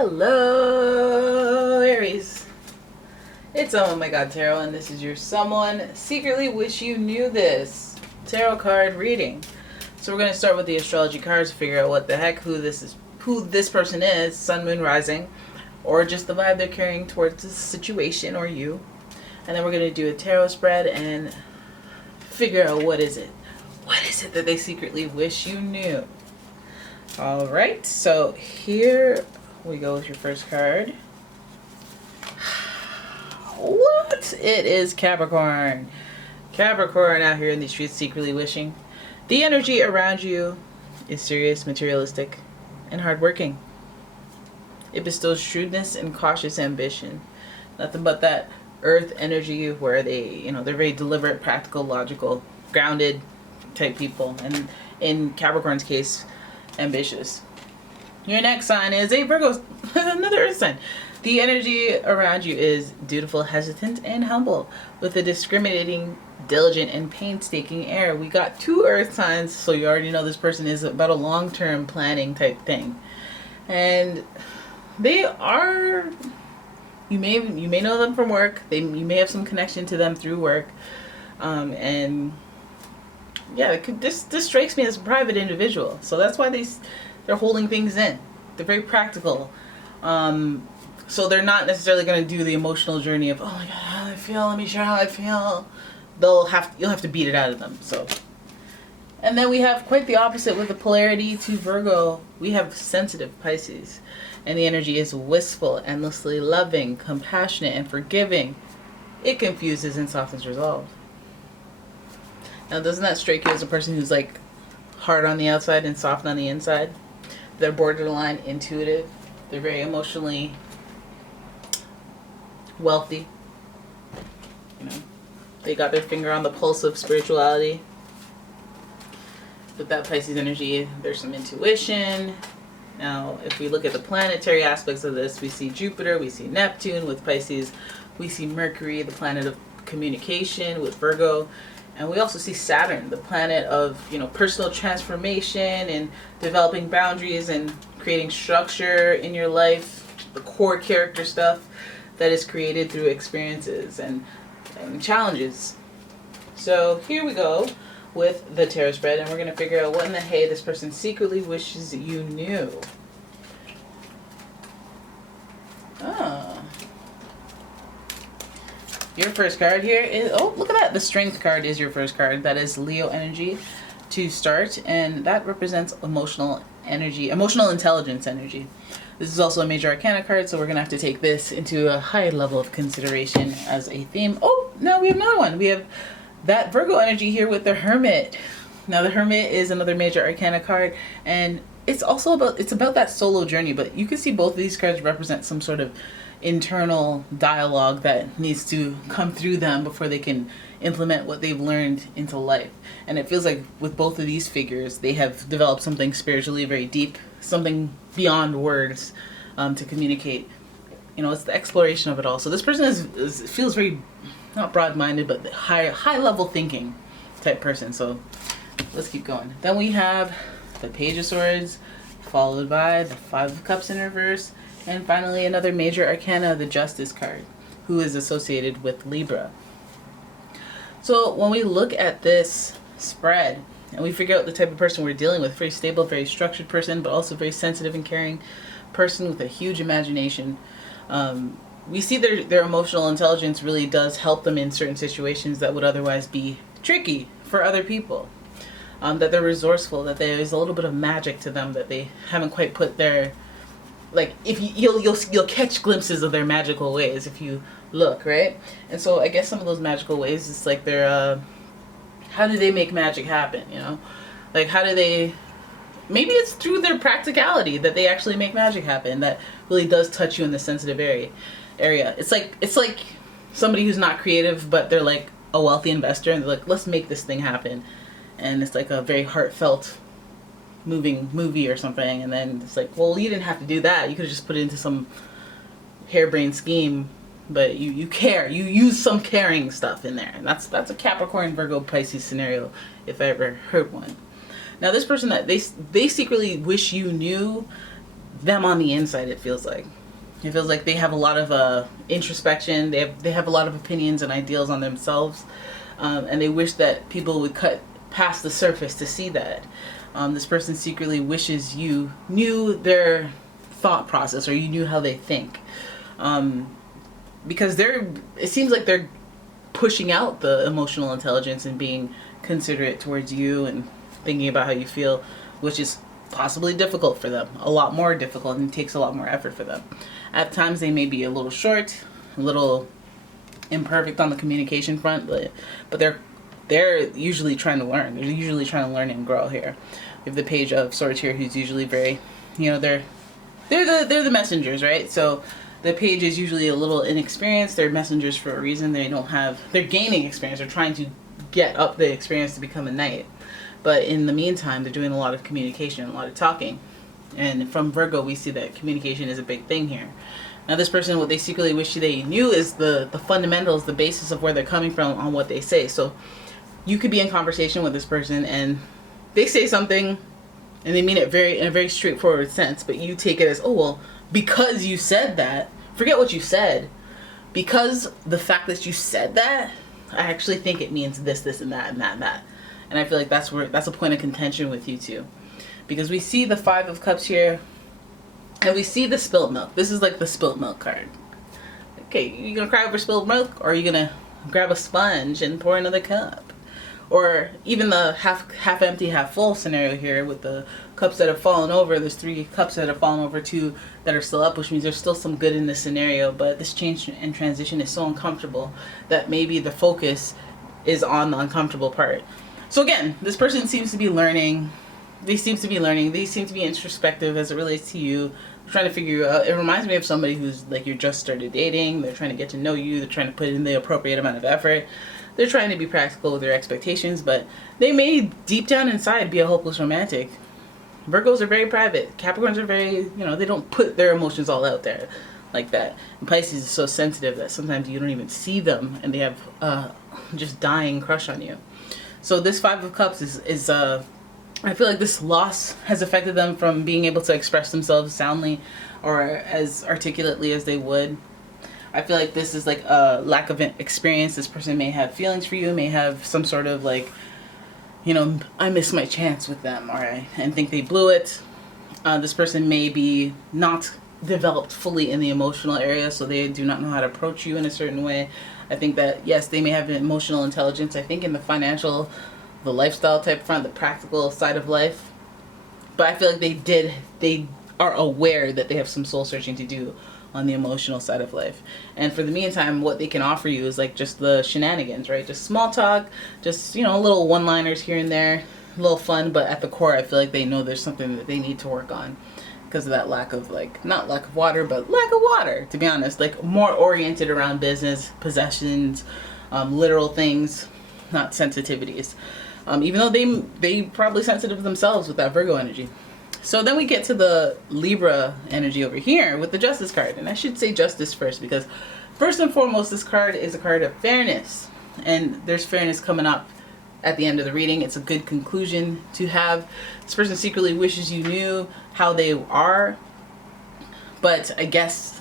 Hello, Aries. It's Oh My God Tarot, and this is your someone secretly wish you knew this tarot card reading. So we're going to start with the astrology cards to figure out what the heck, who this person is, sun, moon, rising, or just the vibe they're carrying towards the situation or you. And then we're going to do a tarot spread and figure out what is it that they secretly wish you knew. All right, so here we go with your first card. What? It is Capricorn. Capricorn out here in these streets secretly wishing. The energy around you is serious, materialistic, and hardworking. It bestows shrewdness and cautious ambition. Nothing but that earth energy where they're very deliberate, practical, logical, grounded type people. And in Capricorn's case, ambitious. Your next sign is a Virgo, another earth sign. The energy around you is dutiful, hesitant, and humble, with a discriminating, diligent, and painstaking air. We got two earth signs, so you already know this person is about a long-term planning type thing. And they are, you may know them from work. You may have some connection to them through work. And yeah, this strikes me as a private individual. So that's why they're holding things in. They're very practical. So they're not necessarily going to do the emotional journey of, oh my God, how I feel, let me share how I feel. You'll have to beat it out of them. So, and then we have quite the opposite with the polarity to Virgo. We have sensitive Pisces, and the energy is wistful, endlessly loving, compassionate, and forgiving. It confuses and softens resolve. Now, doesn't that strike you as a person who's like hard on the outside and soft on the inside? They're borderline intuitive. They're very emotionally wealthy. They got their finger on the pulse of spirituality. With that Pisces energy, there's some intuition. Now, if we look at the planetary aspects of this, we see Jupiter, we see Neptune with Pisces, we see Mercury, the planet of communication with Virgo. And we also see Saturn, the planet of, personal transformation and developing boundaries and creating structure in your life, the core character stuff that is created through experiences and challenges. So here we go with the tarot spread, and we're going to figure out what in the hey this person secretly wishes you knew. Your first card here is, oh, look at that. The Strength card is your first card. That is Leo energy to start, and that represents emotional energy, emotional intelligence energy. This is also a major arcana card, so we're going to have to take this into a high level of consideration as a theme. Oh, now we have another one. We have that Virgo energy here with the Hermit. Now, the Hermit is another major arcana card, and it's about that solo journey, but you can see both of these cards represent some sort of internal dialogue that needs to come through them before they can implement what they've learned into life. And it feels like with both of these figures, they have developed something spiritually very deep, something beyond words, to communicate. It's the exploration of it all. So this person feels very, not broad-minded, but high level thinking type person. So let's keep going. Then we have the Page of Swords, followed by the Five of Cups in reverse, and finally another major arcana, the Justice card, who is associated with Libra. So when we look at this spread and we figure out the type of person we're dealing with, very stable, very structured person, but also very sensitive and caring person with a huge imagination, we see their emotional intelligence really does help them in certain situations that would otherwise be tricky for other people. That they're resourceful, that there's a little bit of magic to them that they haven't quite put their, like, if you'll catch glimpses of their magical ways if you look, right? And so I guess some of those magical ways is like their how do they make magic happen, like how do they, maybe it's through their practicality that they actually make magic happen that really does touch you in the sensitive area. It's like somebody who's not creative, but they're like a wealthy investor, and they're like, let's make this thing happen, and it's like a very heartfelt moving movie or something, and then it's like, well, you didn't have to do that. You could have just put it into some harebrained scheme, but you care. You use some caring stuff in there, and that's a Capricorn, Virgo, Pisces scenario if I ever heard one. Now, this person that they secretly wish you knew, them on the inside. It feels like they have a lot of introspection. They have a lot of opinions and ideals on themselves, and they wish that people would cut past the surface to see that. This person secretly wishes you knew their thought process, or you knew how they think, because it seems like they're pushing out the emotional intelligence and being considerate towards you and thinking about how you feel, which is possibly difficult for them, a lot more difficult, and takes a lot more effort for them. At times they may be a little short, a little imperfect on the communication front, but they're usually trying to learn. They're usually trying to learn and grow here. We have the Page of Swords here, who's usually very, they're the messengers, right? So the page is usually a little inexperienced. They're messengers for a reason. They're gaining experience. They're trying to get up the experience to become a knight. But in the meantime, they're doing a lot of communication, a lot of talking. And from Virgo, we see that communication is a big thing here. Now this person, what they secretly wish they knew is the fundamentals, the basis of where they're coming from on what they say. So you could be in conversation with this person and they say something and they mean it in a very straightforward sense, but you take it as, oh, well, because you said that, forget what you said. Because the fact that you said that, I actually think it means this, this, and that, and that, and that. And I feel like that's a point of contention with you two. Because we see the Five of Cups here, and we see the spilled milk. This is like the spilled milk card. Okay, you gonna cry over spilled milk, or are you gonna grab a sponge and pour another cup? Or even the half empty, half full scenario here with the cups that have fallen over. There's 3 cups that have fallen over, 2 that are still up, which means there's still some good in this scenario. But this change and transition is so uncomfortable that maybe the focus is on the uncomfortable part. So again, this person seems to be learning. They seem to be introspective as it relates to you. They're trying to figure you out. It reminds me of somebody who's like, you just started dating. They're trying to get to know you. They're trying to put in the appropriate amount of effort. They're trying to be practical with their expectations, but they may deep down inside be a hopeless romantic. Virgos are very private. Capricorns are very, they don't put their emotions all out there like that. And Pisces is so sensitive that sometimes you don't even see them and they have just dying crush on you. So this Five of Cups is I feel like this loss has affected them from being able to express themselves soundly or as articulately as they would. I feel like this is like a lack of experience. This person may have feelings for you, may have some sort of like, I missed my chance with them, and think they blew it. This person may be not developed fully in the emotional area, so they do not know how to approach you in a certain way. I think that, yes, they may have an emotional intelligence. I think in the financial, the lifestyle type front, the practical side of life. But I feel like they are aware that they have some soul searching to do on the emotional side of life. And for the meantime, what they can offer you is like just the shenanigans, right? Just small talk, just, little one-liners here and there, a little fun, but at the core, I feel like they know there's something that they need to work on because of that lack of not lack of water, but lack of water, to be honest. Like more oriented around business, possessions, literal things, not sensitivities. Even though they probably sensitive themselves with that Virgo energy. So then we get to the Libra energy over here with the Justice card. And I should say Justice first because first and foremost, this card is a card of fairness. And there's fairness coming up at the end of the reading. It's a good conclusion to have. This person secretly wishes you knew how they are. But I guess,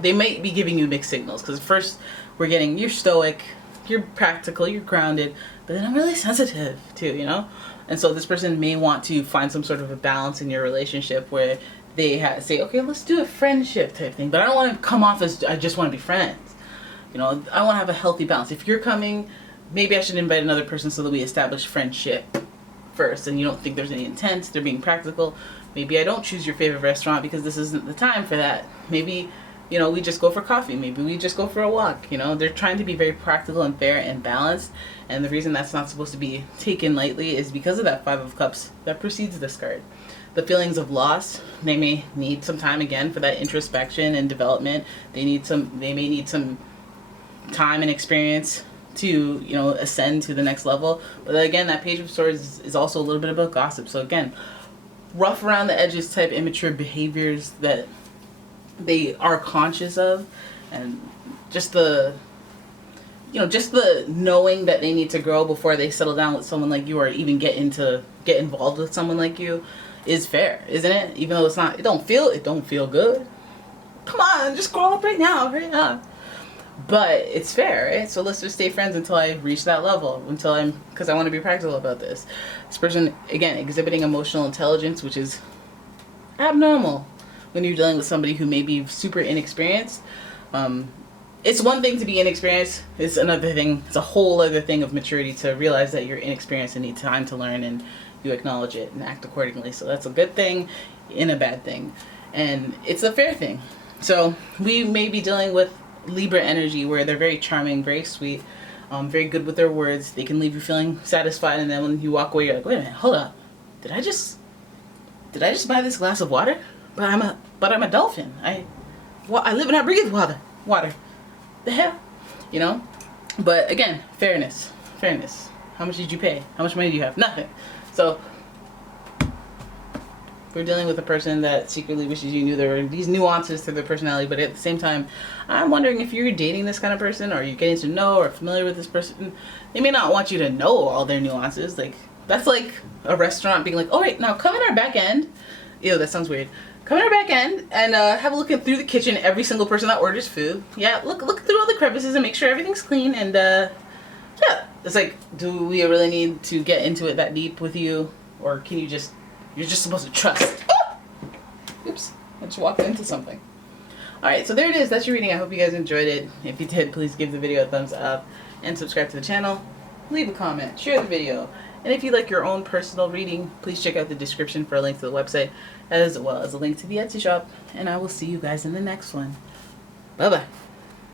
they might be giving you mixed signals. Because first we're getting, you're stoic, you're practical, you're grounded. But then I'm really sensitive too, And so this person may want to find some sort of a balance in your relationship where they say, okay, let's do a friendship type thing. But I don't want to come off as I just want to be friends. I want to have a healthy balance. If you're coming, maybe I should invite another person so that we establish friendship first. And you don't think there's any intent. They're being practical. Maybe I don't choose your favorite restaurant because this isn't the time for that. Maybe, we just go for coffee. Maybe we just go for a walk. They're trying to be very practical and fair and balanced. And the reason that's not supposed to be taken lightly is because of that Five of Cups that precedes this card. The feelings of loss, they may need some time again for that introspection and development. They may need some time and experience to, ascend to the next level. But again, that Page of Swords is also a little bit about gossip. So again, rough around the edges type immature behaviors that they are conscious of, and just the knowing that they need to grow before they settle down with someone like you or even get involved with someone like you is fair, isn't it? Even though it don't feel good. Come on, just grow up right now, right now. But it's fair, right? So let's just stay friends until I reach that level, because I want to be practical about this. This person, again, exhibiting emotional intelligence, which is abnormal when you're dealing with somebody who may be super inexperienced. It's one thing to be inexperienced. It's a whole other thing of maturity to realize that you're inexperienced and need time to learn, and you acknowledge it and act accordingly. So that's a good thing and a bad thing. And it's a fair thing. So we may be dealing with Libra energy, where they're very charming, very sweet, very good with their words. They can leave you feeling satisfied, and then when you walk away, you're like, wait a minute, hold up. Did I just buy this glass of water? But I'm a dolphin. I live and I breathe water. The hell? You know? But again, fairness. How much did you pay? How much money do you have? Nothing. So we're dealing with a person that secretly wishes you knew there were these nuances to their personality, but at the same time, I'm wondering if you're dating this kind of person, or you're getting to know or familiar with this person, they may not want you to know all their nuances. Like, that's like a restaurant being like, oh wait, now come in our back end. Ew, that sounds weird. Come in our back end and have a look through the kitchen, every single person that orders food. Yeah, look through all the crevices and make sure everything's clean, and yeah. It's like, do we really need to get into it that deep with you? Or can you're just supposed to trust. Ah! Oops, I just walked into something. Alright, so there it is. That's your reading. I hope you guys enjoyed it. If you did, please give the video a thumbs up and subscribe to the channel. Leave a comment, share the video. And if you'd like your own personal reading, please check out the description for a link to the website, as well as a link to the Etsy shop. And I will see you guys in the next one. Bye-bye.